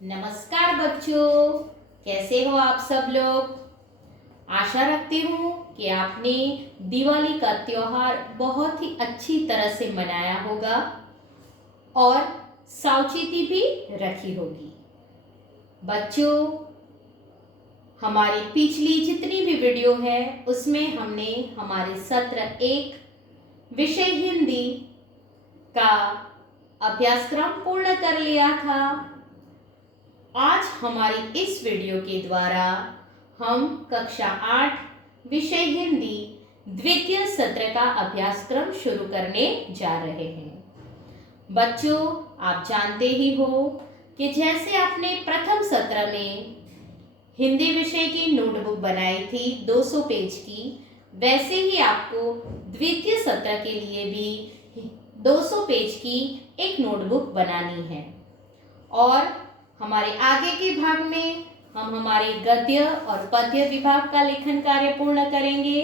नमस्कार बच्चों, कैसे हो आप सब लोग। आशा रखती हूँ कि आपने दिवाली का त्योहार बहुत ही अच्छी तरह से मनाया होगा और सावचेती भी रखी होगी। बच्चों, हमारी पिछली जितनी भी वीडियो है उसमें हमने हमारे सत्र 1 विषय हिंदी का अभ्यासक्रम पूर्ण कर लिया था। आज हमारी इस वीडियो के द्वारा हम कक्षा 8 विषय हिंदी द्वितीय सत्र का अभ्यासक्रम शुरू करने जा रहे हैं। बच्चों, आप जानते ही हो कि जैसे आपने प्रथम सत्र में हिंदी विषय की नोटबुक बनाई थी 200 पेज की, वैसे ही आपको द्वितीय सत्र के लिए भी 200 पेज की एक नोटबुक बनानी है। और हमारे आगे के भाग में हम हमारे गद्य और पद्य विभाग का लेखन कार्य पूर्ण करेंगे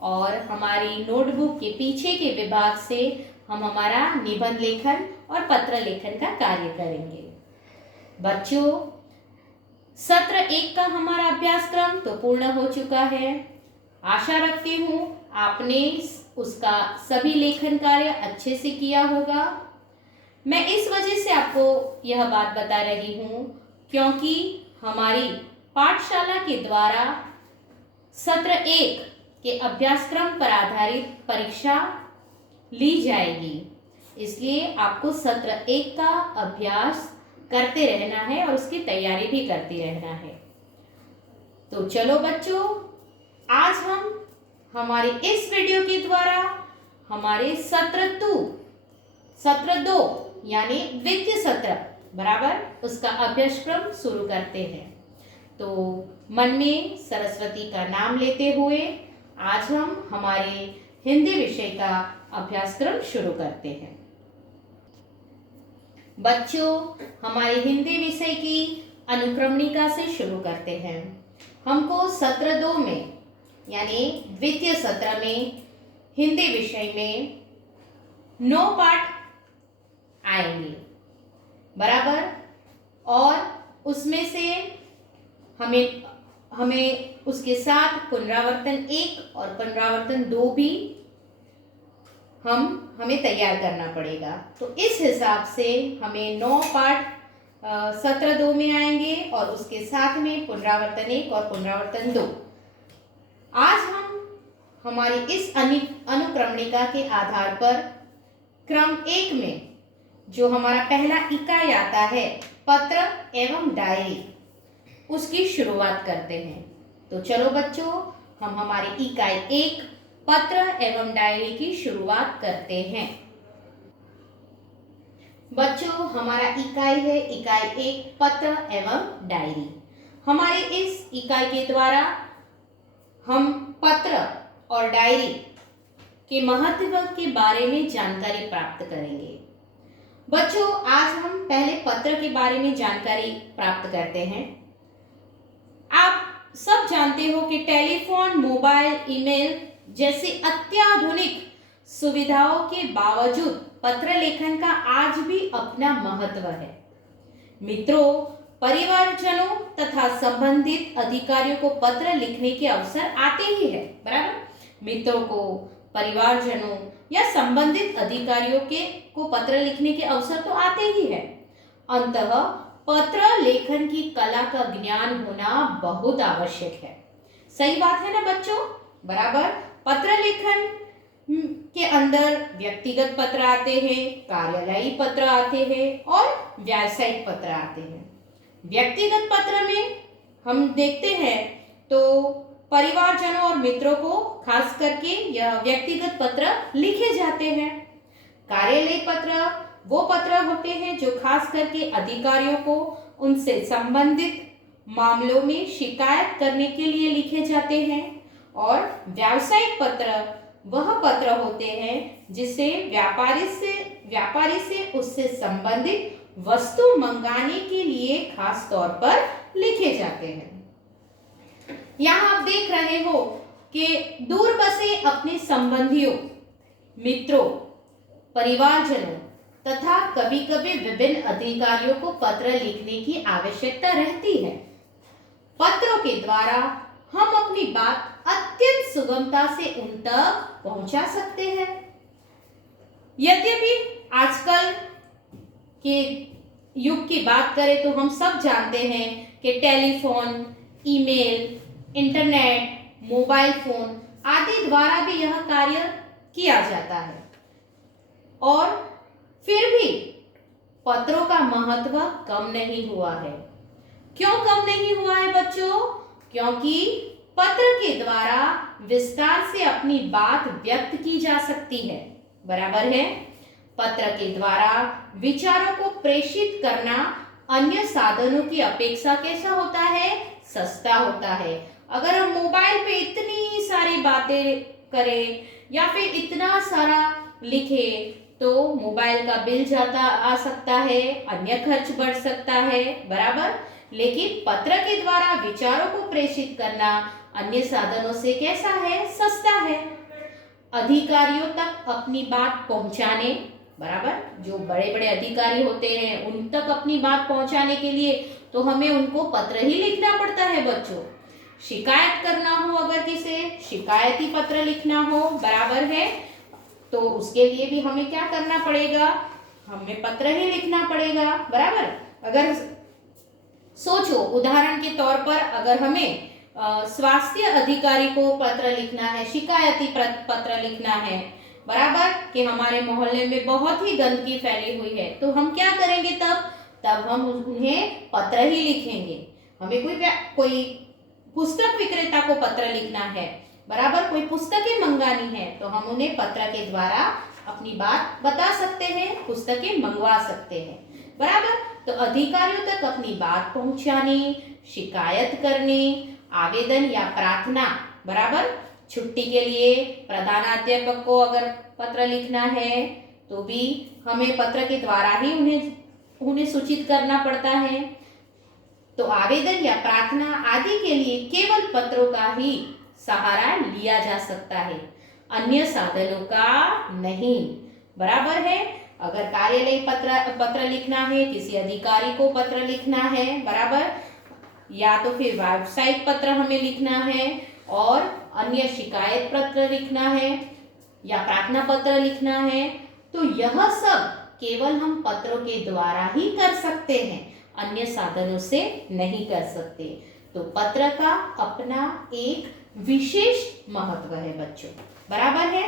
और हमारी नोटबुक के पीछे के विभाग से हम हमारा निबंध लेखन और पत्र लेखन का कार्य करेंगे। बच्चों, सत्र 1 का हमारा अभ्यासक्रम तो पूर्ण हो चुका है। आशा रखती हूँ आपने उसका सभी लेखन कार्य अच्छे से किया होगा। मैं इस वजह से आपको यह बात बता रही हूँ क्योंकि हमारी पाठशाला के द्वारा सत्र 1 के अभ्यासक्रम पर आधारित परीक्षा ली जाएगी, इसलिए आपको सत्र 1 का अभ्यास करते रहना है और उसकी तैयारी भी करते रहना है। तो चलो बच्चों, आज हम हमारे इस वीडियो के द्वारा हमारे सत्र 2 यानी द्वितीय सत्र बराबर उसका अभ्यासक्रम शुरू करते हैं। तो मन में सरस्वती का नाम लेते हुए आज हम हमारे हिंदी विषय का अभ्यासक्रम शुरू करते हैं। बच्चों, हमारे हिंदी विषय की अनुक्रमणिका से शुरू करते हैं। हमको सत्र 2 में यानी द्वितीय सत्र में हिंदी विषय में 9 पाठ आएंगे बराबर, और उसमें से हमें उसके साथ पुनरावर्तन 1 और पुनरावर्तन 2 भी हमें तैयार करना पड़ेगा। तो इस हिसाब से हमें 9 पाठ सत्र 2 में आएंगे और उसके साथ में पुनरावर्तन 1 और पुनरावर्तन 2। आज हम हमारी इस अनुक्रमणिका के आधार पर क्रम 1 में जो हमारा पहला इकाई आता है पत्र एवं डायरी, उसकी शुरुआत करते हैं। तो चलो बच्चों, हम हमारी इकाई 1 पत्र एवं डायरी की शुरुआत करते हैं। बच्चों, हमारा इकाई है इकाई 1 पत्र एवं डायरी। हमारे इस इकाई के द्वारा हम पत्र और डायरी के महत्व के बारे में जानकारी प्राप्त करेंगे। बच्चों, आज हम पहले पत्र के बारे में जानकारी प्राप्त करते हैं। आप सब जानते हो कि टेलीफोन, मोबाइल, ईमेल जैसी अत्याधुनिक सुविधाओं के बावजूद पत्र लेखन का आज भी अपना महत्व है। मित्रों, परिवारजनों तथा संबंधित अधिकारियों को पत्र लिखने के अवसर आते ही है बराबर। मित्रों को, परिवारजनों या संबंधित अधिकारियों को पत्र लिखने के अवसर तो आते ही है। अंततः पत्र लेखन की कला का ज्ञान होना बहुत आवश्यक है। सही बात है ना बच्चों, बराबर। पत्र लेखन के अंदर व्यक्तिगत पत्र आते हैं, कार्यालयी पत्र आते हैं और व्यावसायिक पत्र आते हैं। व्यक्तिगत पत्र में हम देखते हैं तो परिवारजनों और मित्रों को खास करके यह व्यक्तिगत पत्र लिखे जाते हैं। कार्यालयी पत्र वो पत्र होते हैं जो खास करके अधिकारियों को उनसे संबंधित मामलों में शिकायत करने के लिए लिखे जाते हैं। और व्यावसायिक पत्र वह पत्र होते हैं जिसे व्यापारी से उससे संबंधित वस्तु मंगाने के लिए खास तौर पर लिखे जाते हैं। यहाँ आप देख रहे हो कि दूर बसे अपने संबंधियों, मित्रों, परिवारजनों तथा कभी कभी विभिन्न अधिकारियों को पत्र लिखने की आवश्यकता रहती है। पत्रों के द्वारा हम अपनी बात अत्यंत सुगमता से उन तक पहुंचा सकते हैं। यद्यपि आजकल के युग की बात करें तो हम सब जानते हैं कि telephone, email, internet, mobile phone आदि द्वारा भी यह कार्य किया जाता है, और फिर भी पत्रों का महत्व कम नहीं हुआ है। क्यों कम नहीं हुआ है बच्चों? क्योंकि पत्र के द्वारा विस्तार से अपनी बात व्यक्त की जा सकती है। बराबर है। पत्र के द्वारा विचारों को प्रेषित करना अन्य साधनों की अपेक्षा कैसा होता है? सस्ता होता है। अगर हम मोबाइल पे इतनी सारी बातें करें या फिर इतना सारा लिखें तो मोबाइल का बिल ज्यादा आ सकता है, अन्य खर्च बढ़ सकता है। बराबर। लेकिन पत्र के द्वारा विचारों को प्रेषित करना अन्य साधनों से कैसा है? सस्ता है। अधिकारियों तक अपनी बात पहुंचाने, बराबर, जो बड़े बड़े अधिकारी होते हैं उन तक अपनी बात पहुंचाने के लिए तो हमें उनको पत्र ही लिखना पड़ता है बच्चों। शिकायत करना हो अगर किसे, शिकायती पत्र लिखना हो, बराबर है, तो उसके लिए भी हमें क्या करना पड़ेगा? हमें पत्र ही लिखना पड़ेगा। बराबर। अगर सोचो, उदाहरण के तौर पर अगर हमें स्वास्थ्य अधिकारी को पत्र लिखना है, शिकायती पत्र लिखना है, बराबर, कि हमारे मोहल्ले में बहुत ही गंदगी फैली हुई है, तो हम क्या करेंगे? तब हम उन्हें पत्र ही लिखेंगे। हमें कोई पुस्तक विक्रेता को पत्र लिखना है, बराबर, कोई पुस्तकें मंगानी है, तो हम उन्हें पत्र के द्वारा अपनी बात बता सकते हैं, पुस्तकें मंगवा सकते हैं। बराबर। तो अधिकारियों तक अपनी बात पहुंचानी, शिकायत करनी, आवेदन या प्रार्थना, बराबर, छुट्टी के लिए प्रधानाध्यापक को अगर पत्र लिखना है तो भी हमें पत्र के द्वारा ही उन्हें सूचित करना पड़ता है। तो आवेदन या प्रार्थना आदि के लिए केवल पत्रों का ही सहारा लिया जा सकता है, अन्य साधनों का नहीं। बराबर है। अगर कार्यालय पत्र लिखना है, किसी अधिकारी को पत्र लिखना है, बराबर, या तो फिर व्यावसायिक पत्र हमें लिखना है, और अन्य शिकायत पत्र लिखना है या प्रार्थना पत्र लिखना है, तो यह सब केवल हम पत्रों के द्वारा ही कर सकते हैं, अन्य साधनों से नहीं कर सकते। तो पत्र का अपना एक विशेष महत्व है बच्चों। बराबर है।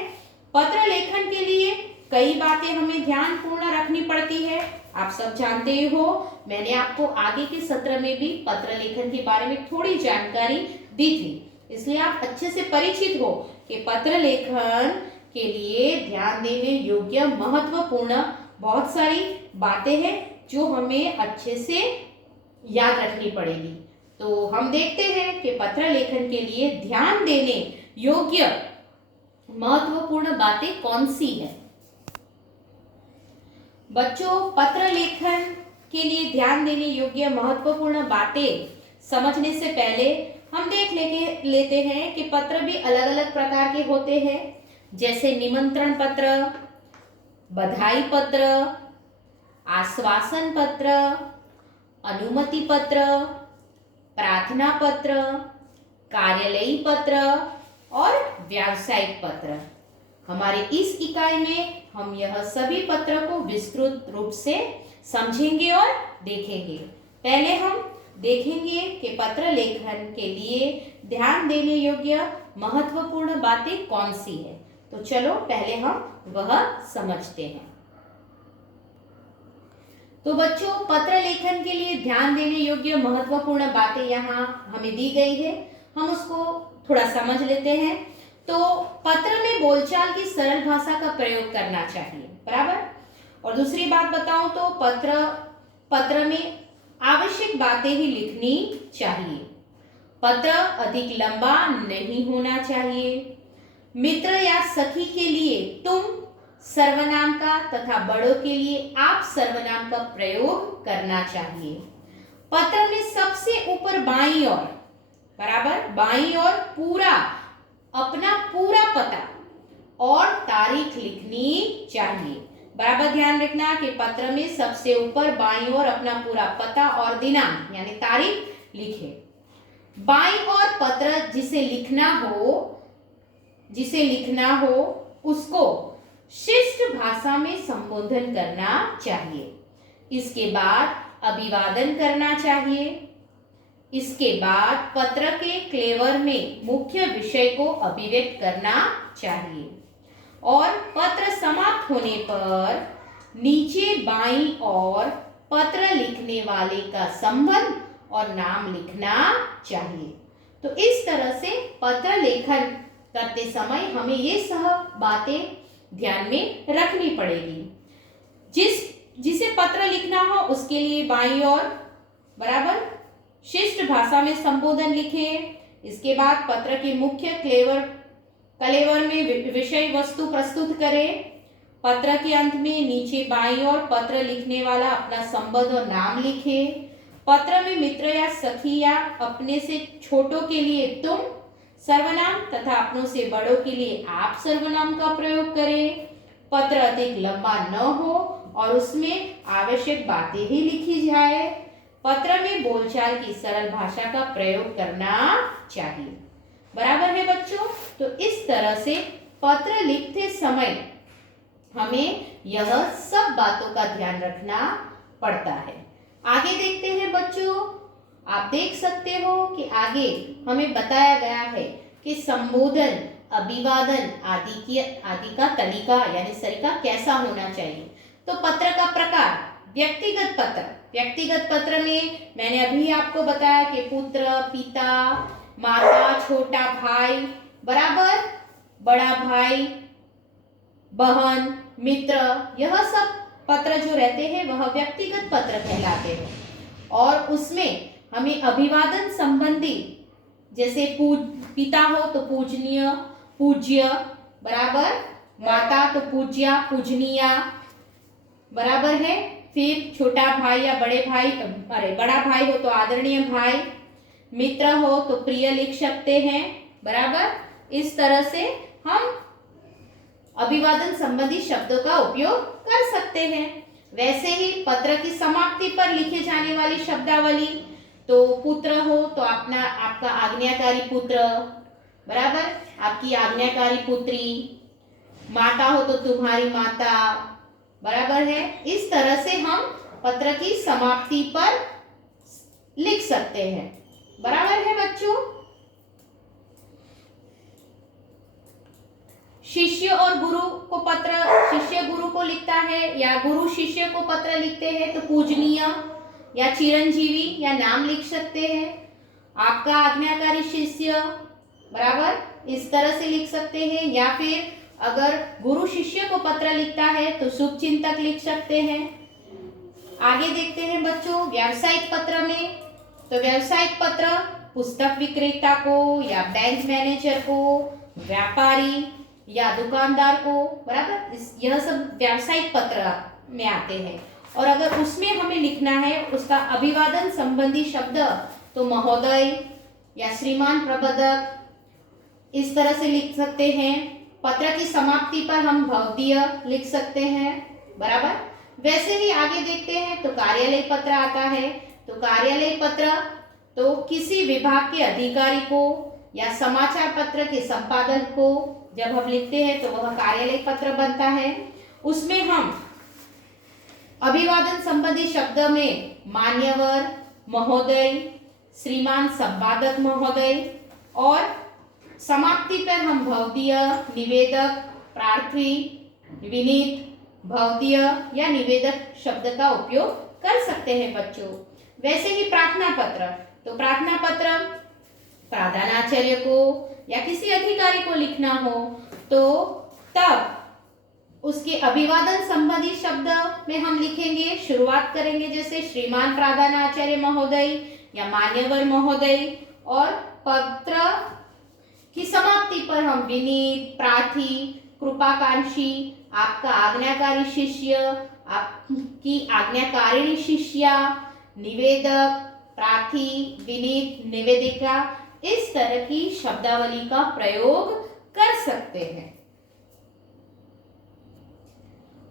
पत्र लेखन के लिए कई बातें हमें ध्यानपूर्ण रखनी पड़ती है, आप सब जानते ही हो। मैंने आपको आगे के सत्र में भी पत्र लेखन के बारे में थोड़ी जानकारी दी थी, इसलिए आप अच्छे से परिचित हो कि पत्र लेखन के लिए ध्यान देने योग्य महत्वपूर्ण बहुत सारी बातें हैं जो हमें अच्छे से याद रखनी पड़ेगी। तो हम देखते हैं कि पत्र लेखन के लिए ध्यान देने योग्य महत्वपूर्ण बातें कौन सी है। बच्चों, पत्र लेखन के लिए ध्यान देने योग्य महत्वपूर्ण बातें समझने से पहले हम देख लेते हैं कि पत्र भी अलग अलग प्रकार के होते हैं, जैसे निमंत्रण पत्र, बधाई पत्र, आश्वासन पत्र, अनुमति पत्र, प्रार्थना पत्र, कार्यालयी पत्र और व्यावसायिक पत्र। हमारे इस इकाई में हम यह सभी पत्र को विस्तृत रूप से समझेंगे और देखेंगे। पहले हम देखेंगे कि पत्र लेखन के लिए ध्यान देने योग्य महत्वपूर्ण बातें कौन सी है। तो चलो पहले हम वह समझते हैं। तो बच्चों, पत्र लेखन के लिए ध्यान देने योग्य महत्वपूर्ण बातें यहाँ हमें दी गई है, हम उसको थोड़ा समझ लेते हैं। तो पत्र में बोलचाल की सरल भाषा का प्रयोग करना चाहिए, बराबर। और दूसरी बात बताऊं तो पत्र में आवश्यक बातें ही लिखनी चाहिए। पत्र अधिक लंबा नहीं होना चाहिए। मित्र या सखी के लिए तुम सर्वनाम का तथा बड़ों के लिए आप सर्वनाम का प्रयोग करना चाहिए। पत्र में सबसे ऊपर बाईं ओर, बराबर, बाईं ओर अपना पूरा पता और तारीख लिखनी चाहिए, बराबर ध्यान रखना कि पत्र में सबसे ऊपर बाईं ओर अपना पूरा पता और दिनांक यानी तारीख लिखे। बाईं ओर पत्र जिसे लिखना हो उसको शिष्ट भाषा में संबोधन करना चाहिए। इसके बाद अभिवादन करना चाहिए। इसके बाद पत्र के क्लेवर में मुख्य विषय को अभिव्यक्त करना चाहिए और पत्र समाप्त होने पर नीचे बाईं ओर पत्र लिखने वाले का संबंध और नाम लिखना चाहिए। तो इस तरह से पत्र लेखन करते समय हमें ये सब बातें ध्यान में रखनी पड़ेगी। जिसे पत्र लिखना हो उसके लिए बाईं ओर बराबर शिष्ट भाषा में संबोधन लिखे। इसके बाद पत्र के मुख्य कलेवर में विषय वस्तु प्रस्तुत करें। पत्र के अंत में नीचे बाईं ओर पत्र लिखने वाला अपना संबंध और नाम लिखे। पत्र में मित्र या सखी या अपने से छोटों के लिए तुम सर्वनाम तथा अपनों से बड़ों के लिए आप सर्वनाम का प्रयोग करें। पत्र अधिक लंबा न हो और उसमें आवश्यक बातें ही लिखी जाए। पत्र में बोलचाल की सरल भाषा का प्रयोग करना चाहिए। बराबर है बच्चों। तो इस तरह से पत्र लिखते समय हमें यह सब बातों का ध्यान रखना पड़ता है। आगे देखते हैं बच्चों। आप देख सकते हो कि आगे हमें बताया गया है कि संबोधन, अभिवादन आदि का तरीका यानी सलीका कैसा होना चाहिए। तो पत्र का प्रकार, व्यक्तिगत पत्र में मैंने अभी आपको बताया कि पुत्र, पिता, माता, छोटा भाई, बराबर बड़ा भाई, बहन, मित्र, यह सब पत्र जो रहते हैं वह व्यक्तिगत पत्र कहलाते हैं। और उसमें हमें अभिवादन संबंधी, जैसे पिता हो तो पूजनीय, पूज्य, बराबर, माता तो पूज्या, पूजनीया, बराबर है। फिर छोटा भाई या बड़ा भाई हो तो आदरणीय भाई, मित्र हो तो प्रिय लिख सकते हैं, बराबर। इस तरह से हम अभिवादन संबंधी शब्दों का उपयोग कर सकते हैं। वैसे ही पत्र की समाप्ति पर लिखे जाने वाली शब्दावली, तो पुत्र हो तो आपका आज्ञाकारी पुत्र, बराबर, आपकी आज्ञाकारी पुत्री, माता हो तो तुम्हारी माता, बराबर है। इस तरह से हम पत्र की समाप्ति पर लिख सकते हैं। बराबर है बच्चों। शिष्य गुरु को लिखता है या गुरु शिष्य को पत्र लिखते हैं तो पूजनीय या चिरंजीवी या नाम लिख सकते हैं। आपका आज्ञाकारी शिष्य, बराबर, इस तरह से लिख सकते हैं। या फिर अगर गुरु शिष्य को पत्र लिखता है तो शुभचिंतक लिख सकते हैं। आगे देखते हैं बच्चों व्यावसायिक पत्र में। तो व्यावसायिक पत्र पुस्तक विक्रेता को या बैंक मैनेजर को, व्यापारी या दुकानदार को, बराबर, यह सब व्यावसायिक पत्र में आते हैं। और अगर उसमें हमें लिखना है उसका अभिवादन संबंधी शब्द तो महोदय या श्रीमान प्रबंधक, इस तरह से लिख सकते हैं। पत्र की समाप्ति पर हम भवदीय लिख सकते हैं, बराबर। वैसे ही आगे देखते हैं तो कार्यालय पत्र आता है। तो कार्यालय पत्र तो किसी विभाग के अधिकारी को या समाचार पत्र के संपादक को जब हम लिखते हैं तो वह कार्यालय पत्र बनता है। उसमें हम अभिवादन संबंधी शब्द में मान्यवर, महोदय, श्रीमान संपादक महोदय, और समाप्ति पर हम भवदीय, निवेदक, प्रार्थी, विनीत, भवदीय या निवेदक शब्द का उपयोग कर सकते हैं बच्चों। वैसे ही प्रार्थना पत्र, तो प्रार्थना पत्र प्रधानाचार्य को या किसी अधिकारी को लिखना हो तो तब उसके अभिवादन संबंधी शब्द में हम लिखेंगे, शुरुआत करेंगे जैसे श्रीमान प्रधानाचार्य महोदय या मान्यवर महोदय, और पत्र की समाप्ति पर हम विनीत, प्रार्थी, कृपाकांक्षी, आपका आज्ञाकारी शिष्य, आपकी आज्ञाकारिणी शिष्या, निवेदक, प्रार्थी, विनीत, निवेदिका, इस तरह की शब्दावली का प्रयोग कर सकते हैं।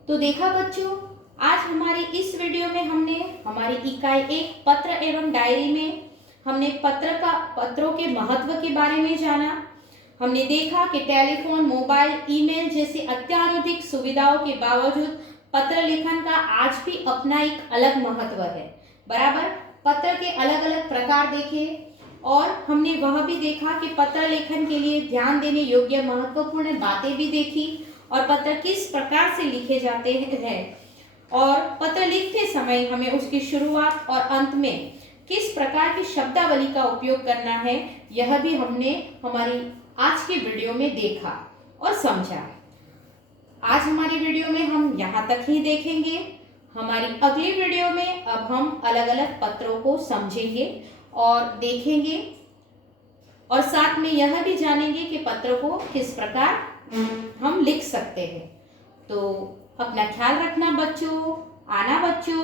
तो देखा बच्चों, आज हमारी इस वीडियो में हमने हमारी इकाई 1 पत्र एवं डायरी में हमने पत्रों के महत्व के बारे में जाना। हमने देखा कि टेलीफोन, मोबाइल, ईमेल जैसी अत्याधुनिक सुविधाओं के बावजूद पत्र लेखन का आज भी अपना एक अलग महत्व है। बराबर, पत्र के अलग अलग प्रकार देखे और हमने वह भी देखा कि पत्र लेखन के लिए ध्यान देने योग्य महत्वपूर्ण बातें भी देखी और पत्र किस प्रकार से लिखे जाते हैं और पत्र लिखते समय हमें उसकी शुरुआत और अंत में किस प्रकार की शब्दावली का उपयोग करना है, यह भी हमने हमारी आज की वीडियो में देखा और समझा। आज हमारी वीडियो में हम यहाँ तक ही देखेंगे। हमारी अगली वीडियो में अब हम अलग अलग पत्रों को समझेंगे और देखेंगे और साथ में यह भी जानेंगे कि पत्रों को किस प्रकार हम लिख सकते हैं। तो अपना ख्याल रखना बच्चों, आना बच्चों।